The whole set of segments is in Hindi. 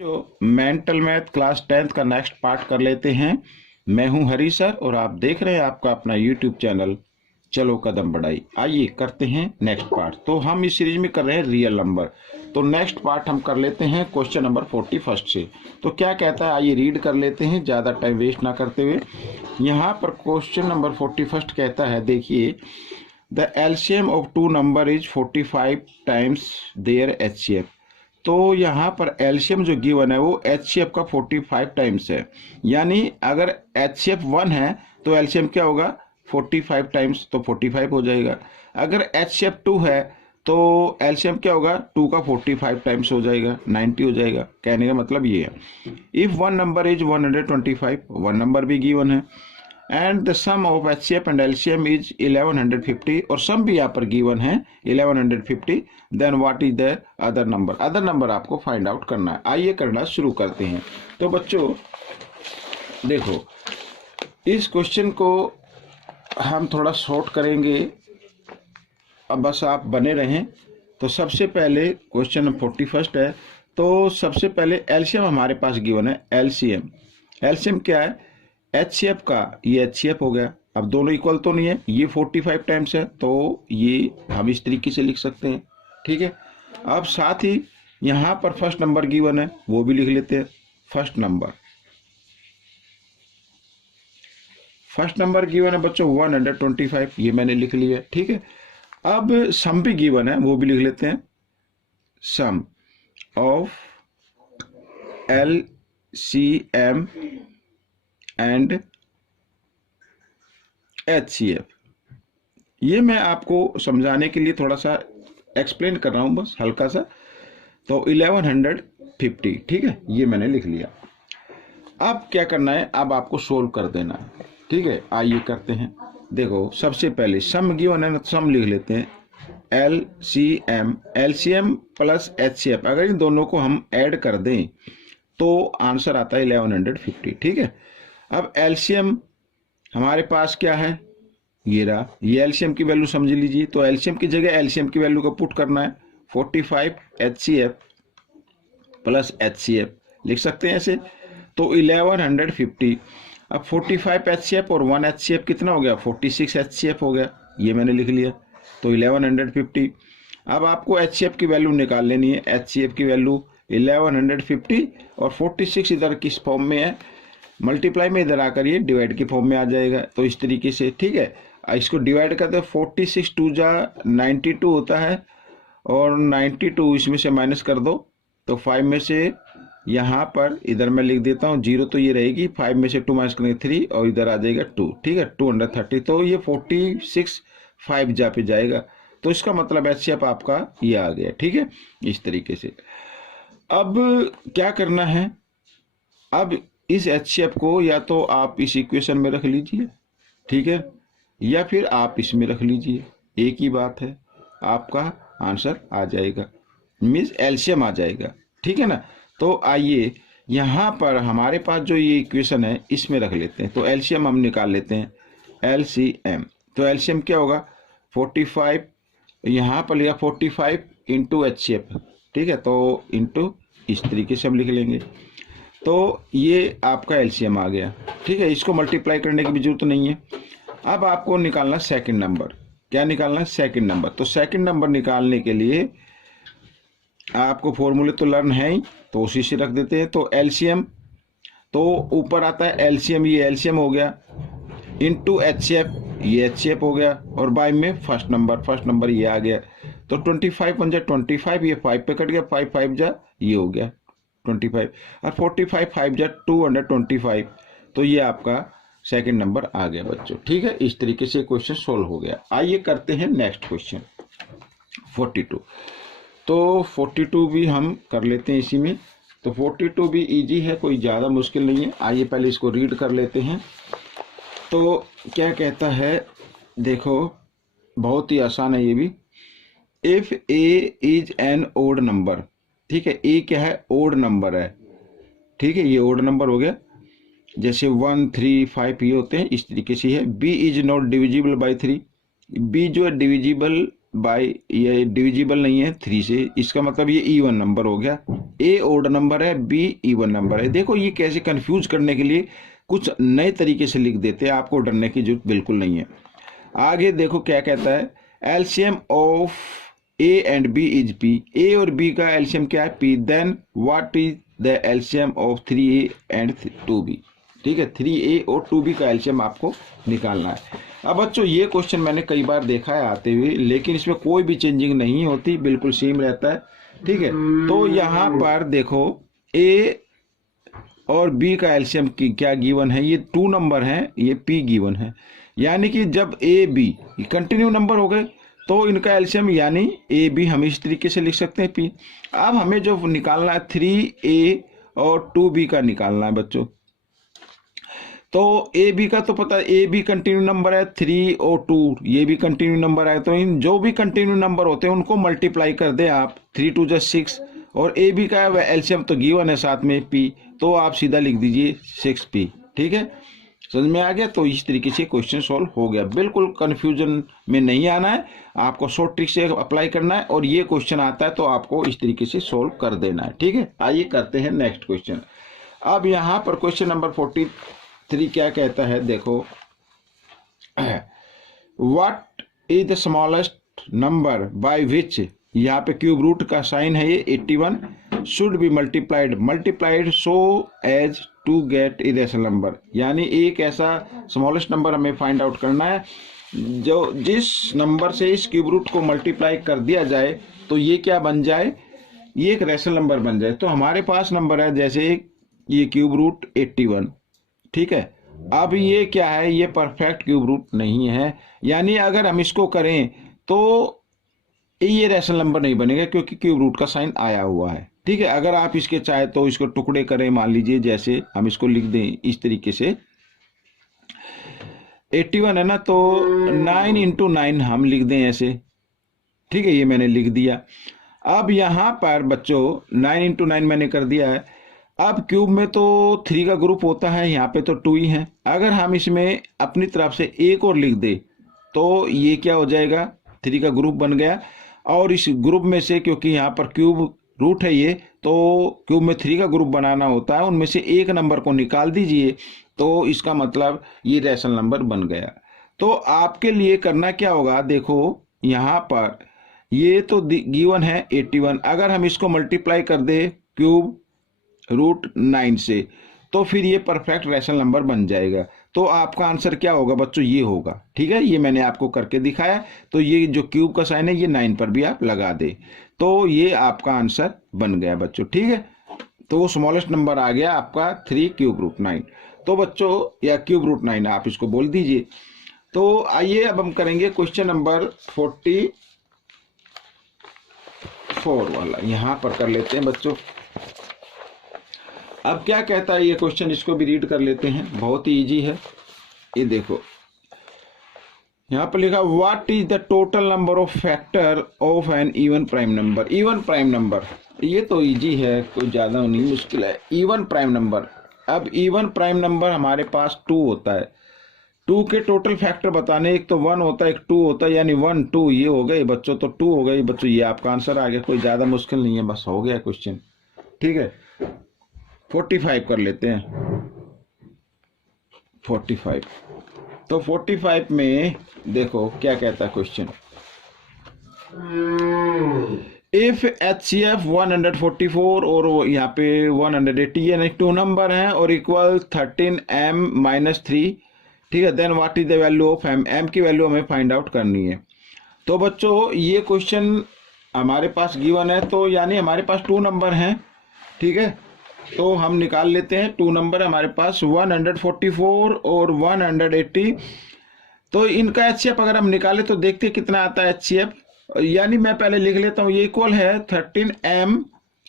जो मेंटल मैथ क्लास 10th का नेक्स्ट पार्ट कर लेते हैं। मैं हूं हरी सर और आप देख रहे हैं आपका अपना यूट्यूब चैनल चलो कदम बढ़ाई। आइए करते हैं नेक्स्ट पार्ट। तो हम इस सीरीज में कर रहे हैं रियल नंबर। तो नेक्स्ट पार्ट हम कर लेते हैं क्वेश्चन नंबर 41 से। तो क्या कहता है, आइए रीड कर लेते हैं ज़्यादा टाइम वेस्ट ना करते हुए। यहाँ पर क्वेश्चन नंबर 41 कहता है, देखिए, the LCM of two number is 45 times their HCF. तो यहाँ पर एलसीएम जो गिवन है वो एचसीएफ का 45 टाइम्स है। यानी अगर एचसीएफ 1 है तो एलसीएम क्या होगा 45 टाइम्स, तो 45 हो जाएगा। अगर एचसीएफ 2 है तो एलसीएम क्या होगा 2 का 45 टाइम्स हो जाएगा, 90 हो जाएगा। कहने का मतलब ये है, if one number is 125, one number भी गिवन है, and the sum of HCF and LCM is 1150, और सम भी यहाँ पर गिवन है 1150, then what is the other number. Other number आपको फाइंड आउट करना है। आइए करना शुरू करते हैं। तो बच्चों देखो, इस क्वेश्चन को हम थोड़ा शॉर्ट करेंगे, अब बस आप बने रहें। तो सबसे पहले क्वेश्चन 41 है। तो सबसे पहले एलसीएम हमारे पास गिवन है। एलसीएम क्या है, एचसीएफ का, ये एचसीएफ हो गया। अब दोनों इक्वल तो नहीं है, ये 45 टाइम्स है तो ये हम इस तरीके से लिख सकते हैं, ठीक है। अब साथ ही यहाँ पर फर्स्ट नंबर गिवन है, वो भी लिख लेते हैं। फर्स्ट नंबर गिवन है बच्चों 125, ये मैंने लिख लिया, ठीक है। अब सम भी गिवन है, वो भी लिख लेते हैं। सम ऑफ एलसीएम एंड एचसीएफ, ये मैं आपको समझाने के लिए थोड़ा सा एक्सप्लेन कर रहा हूं, बस हल्का सा। तो 1150, ठीक है, ये मैंने लिख लिया। अब क्या करना है, अब आपको सोल्व कर देना है, ठीक है। आइए करते हैं। देखो सबसे पहले सम गिवन है ना, सम लिख लेते हैं। एलसीएम प्लस एचसीएफ, अगर इन दोनों को हम ऐड कर दें तो आंसर आता है 1150, ठीक है। अब एलसीएम हमारे पास क्या है, ये रहा, ये एलसीएम की वैल्यू समझ लीजिए। तो एलसीएम की जगह एलसीएम की वैल्यू को पुट करना है, 45 एचसीएफ प्लस एचसीएफ लिख सकते हैं ऐसे। तो 1150। अब 45 एचसीएफ और 1 एचसीएफ कितना हो गया, 46 एचसीएफ हो गया, ये मैंने लिख लिया। तो 1150। अब आपको एचसीएफ की वैल्यू निकाल लेनी है। एचसीएफ की वैल्यू 1150 और 46 इधर किस फॉर्म में है, मल्टीप्लाई में इधर आकर ये डिवाइड की फॉर्म में आ जाएगा। तो इस तरीके से, ठीक है। इसको डिवाइड करते हैं, 46 2 जा 92 होता है, और 92 इसमें से माइनस कर दो तो 5 में से यहाँ पर इधर मैं लिख देता हूँ 0, तो ये रहेगी 5 में से 2 माइनस करेंगे 3, और इधर आ जाएगा 2, ठीक है, 230। तो ये 46 5 जा पे जाएगा। तो इसका मतलब एचसीएफ आपका ये आ गया, ठीक है, इस तरीके से। अब क्या करना है, अब इस एचसीएफ को या तो आप इस इक्वेशन में रख लीजिए, ठीक है, या फिर आप इसमें रख लीजिए, एक ही बात है, आपका आंसर आ जाएगा, मीन्स एलसीएम आ जाएगा, ठीक है ना। तो आइए यहाँ पर हमारे पास जो ये इक्वेशन है इसमें रख लेते हैं। तो एलसीएम हम निकाल लेते हैं, एलसीएम। तो एलसीएम क्या होगा 45, यहाँ पर लिया 45 इंटू एचसीएफ, ठीक है, तो इंटू इस तरीके से हम लिख लेंगे। तो ये आपका एलसीएम आ गया, ठीक है। इसको मल्टीप्लाई करने की भी जरूरत नहीं है। अब आपको निकालना सेकंड नंबर। क्या निकालना है, सेकंड नंबर। तो सेकंड नंबर निकालने के लिए आपको फॉर्मूले तो लर्न है ही, तो उसी से रख देते हैं। तो एलसीएम, तो ऊपर आता है एलसीएम, ये एलसीएम हो गया, इंटू एचसीएफ, ये एचसीएफ हो गया, और बाय में फर्स्ट नंबर ये आ गया। तो 25 1 जा 25, ये 5 पे कट गया, 5 5 जा ये हो गया 25, और 45 5 जा 225। तो ये आपका सेकंड नंबर आ गया बच्चों, ठीक है। इस तरीके से क्वेश्चन सोल्व हो गया। आइए करते हैं नेक्स्ट क्वेश्चन 42। तो 42 भी हम कर लेते हैं इसी में। तो 42 भी इजी है, कोई ज़्यादा मुश्किल नहीं है। आइए पहले इसको रीड कर लेते हैं। तो क्या कहता है, देखो बहुत ही आसान है ये भी। If A is an odd number, ठीक है, ए क्या है, ओड नंबर है, ठीक है, ये ओड नंबर हो गया। जैसे 1 3 5 ये होते हैं, इस तरीके से है। B is not divisible by 3, B जो है डिविजिबल बाई, ये डिविजिबल नहीं है 3 से, इसका मतलब ये इवन नंबर हो गया। ए ओड नंबर है, बी इवन नंबर है। देखो ये कैसे कंफ्यूज करने के लिए कुछ नए तरीके से लिख देते हैं, आपको डरने की जरूरत बिल्कुल नहीं है। आगे देखो क्या कहता है, LCM of A and B is P. A और बी का एलसीएम क्या है, P. Then what is the LCM of 3a and 2b। ठीक है, 3a और 2b का एलसीएम आपको निकालना है। अब बच्चों ये क्वेश्चन मैंने कई बार देखा है आते हुए, लेकिन इसमें कोई भी चेंजिंग नहीं होती, बिल्कुल सेम रहता है। ठीक है, तो यहाँ पर देखो ए और बी का एलसीएम की क्या गिवन है, ये 2 नंबर है, ये पी गिवन है। यानी कि जब ए बी कंटिन्यू नंबर हो गए तो इनका एलसीएम यानी ए बी हम इस तरीके से लिख सकते हैं पी। अब हमें जो निकालना है 3a और 2b का निकालना है बच्चों। तो ए बी का तो पता है, ए बी कंटिन्यू नंबर है, 3 और 2 ये भी कंटिन्यू नंबर है। तो इन जो भी कंटिन्यू नंबर होते हैं उनको मल्टीप्लाई कर दें आप, 3 2 जा 6। और ए बी का एलसीएम तो गिवन है साथ में पी, तो आप सीधा लिख दीजिए 6p। ठीक है, समझ में आ गया। तो इस तरीके से क्वेश्चन सॉल्व हो गया, बिल्कुल कंफ्यूजन में नहीं आना है, आपको शॉर्ट ट्रिक से अप्लाई करना है। और ये क्वेश्चन आता है तो आपको इस तरीके से सॉल्व कर देना है। ठीक है, आइए करते हैं नेक्स्ट क्वेश्चन। अब यहाँ पर क्वेश्चन नंबर 43 क्या कहता है, देखो what is the smallest number by which, यहाँ पे क्यूब रूट का साइन है ये 81, should be multiplied so as to get irrational number. यानी एक ऐसा स्मॉलेस्ट नंबर हमें फाइंड आउट करना है जो जिस नंबर से इस क्यूब रूट को मल्टीप्लाई कर दिया जाए तो ये क्या बन जाए, ये एक रैशनल नंबर बन जाए। तो हमारे पास नंबर है जैसे ये क्यूब रूट 81। ठीक है, अब ये क्या है, ये परफेक्ट क्यूब रूट नहीं है, यानी अगर हम इसको करें तो ये रैशनल नंबर नहीं बनेगा क्योंकि क्यूब रूट का साइन आया हुआ है। ठीक है, अगर आप इसके चाहे तो इसको टुकड़े करें, मान लीजिए जैसे हम इसको लिख दें इस तरीके से, 81 है ना, तो 9 × 9 हम लिख दें ऐसे। ठीक है, ये मैंने लिख दिया। अब यहाँ पर बच्चों 9 × 9 मैंने कर दिया है। अब क्यूब में तो 3 का ग्रुप होता है, यहाँ पे तो 2 ही है। अगर हम इसमें अपनी तरफ से एक और लिख दे तो ये क्या हो जाएगा, 3 का ग्रुप बन गया। और इस ग्रुप में से, क्योंकि यहाँ पर क्यूब रूट है ये, तो क्यूब में 3 का ग्रुप बनाना होता है, उनमें से एक नंबर को निकाल दीजिए तो इसका मतलब ये रैशनल नंबर बन गया। तो आपके लिए करना क्या होगा, देखो यहाँ पर ये तो गिवन है 81, अगर हम इसको मल्टीप्लाई कर दे क्यूब रूट 9 से तो फिर ये परफेक्ट रैशनल नंबर बन जाएगा। तो आपका आंसर क्या होगा बच्चों, ये होगा। ठीक है, ये मैंने आपको करके दिखाया। तो ये जो क्यूब का साइन है ये 9 पर भी आप लगा दे, तो ये आपका आंसर बन गया बच्चों। ठीक है, तो वो स्मॉलेस्ट नंबर आ गया आपका 3 क्यूब रूट 9। तो बच्चों, या क्यूब रूट 9 आप इसको बोल दीजिए। तो आइए अब हम करेंगे क्वेश्चन नंबर 44 वाला, यहां पर कर लेते हैं बच्चों। अब क्या कहता है ये क्वेश्चन, इसको भी रीड कर लेते हैं, बहुत ही इजी है। ये देखो यहाँ पर लिखा, what is the total number of factor of an even prime number. Even prime number, ये तो इजी है, कोई ज्यादा नहीं मुश्किल है। इवन प्राइम नंबर, अब इवन प्राइम नंबर हमारे पास 2 होता है, 2 के टोटल फैक्टर बताने, एक तो 1 होता है एक 2 होता है, यानी 1 2 ये हो गए बच्चों, तो 2 हो गई बच्चों, ये आपका आंसर आ गया। कोई ज्यादा मुश्किल नहीं है, बस हो गया क्वेश्चन। ठीक है, 45 कर लेते हैं। 45, तो 45 में देखो क्या कहता है क्वेश्चन, इफ HCF 144 और यहाँ पे 180 यानी 2 नंबर हैं और इक्वल 13m-3, ठीक है, then what is the value of m। m की वैल्यू हमें फाइंड आउट करनी है। तो बच्चों ये क्वेश्चन हमारे पास गिवन है, तो यानी हमारे पास 2 नंबर हैं। ठीक है, तो हम निकाल लेते हैं। 2 नंबर हमारे पास 144 और 180। तो इनका HCF अगर हम निकाले तो देखते कितना आता है HCF, यानी मैं पहले लिख लेता हूँ, ये इक्वल है 13m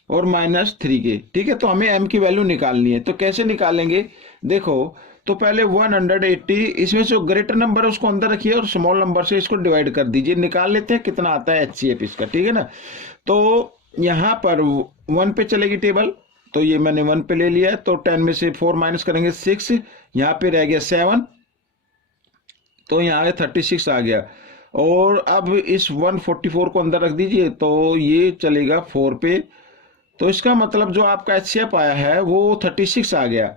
और -3 के। ठीक है, तो हमें m की वैल्यू निकालनी है। तो कैसे निकालेंगे, देखो तो पहले 180, इसमें जो ग्रेटर नंबर है उसको अंदर रखिए और स्मॉल नंबर से इसको डिवाइड कर दीजिए, निकाल लेते हैं कितना आता है HCF इसका। ठीक है ना, तो यहाँ पर 1 पे चलेगी टेबल, तो ये मैंने 1 पे ले लिया है। तो 10 में से 4 माइनस करेंगे 6, यहाँ पे रह गया 7, तो यहाँ 36 आ गया। और अब इस 144 को अंदर रख दीजिए तो ये चलेगा 4 पे। तो इसका मतलब जो आपका HCF आया है वो 36 आ गया।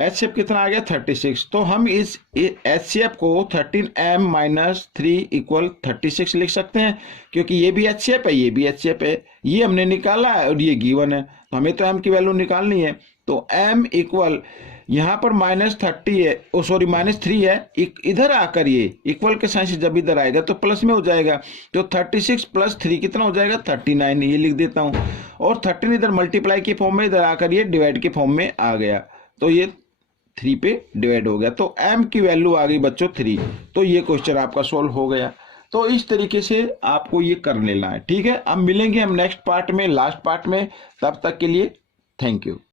HCF कितना आ गया? 36। तो हम इस HCF को 13m माइनस 3 इक्वल 36 लिख सकते हैं, क्योंकि ये भी HCF है, ये भी HCF है, ये हमने निकाला है और ये गिवन है, तो हमें तो m की वैल्यू निकालनी है। तो m इक्वल यहाँ पर -30 है, ओ सॉरी -3 है, इधर आकर ये इक्वल के साइन से जब इधर आएगा तो प्लस में हो जाएगा। तो 36 + 3 कितना हो जाएगा? 39। ये लिख देता हूँ, और 13 इधर मल्टीप्लाई के फॉर्म में, इधर आकर ये डिवाइड के फॉर्म में आ गया, तो ये 3 पे डिवाइड हो गया। तो m की वैल्यू आ गई बच्चों 3। तो ये क्वेश्चन आपका सोल्व हो गया। तो इस तरीके से आपको ये कर लेना है, ठीक है। अब मिलेंगे हम नेक्स्ट पार्ट में, लास्ट पार्ट में। तब तक के लिए थैंक यू।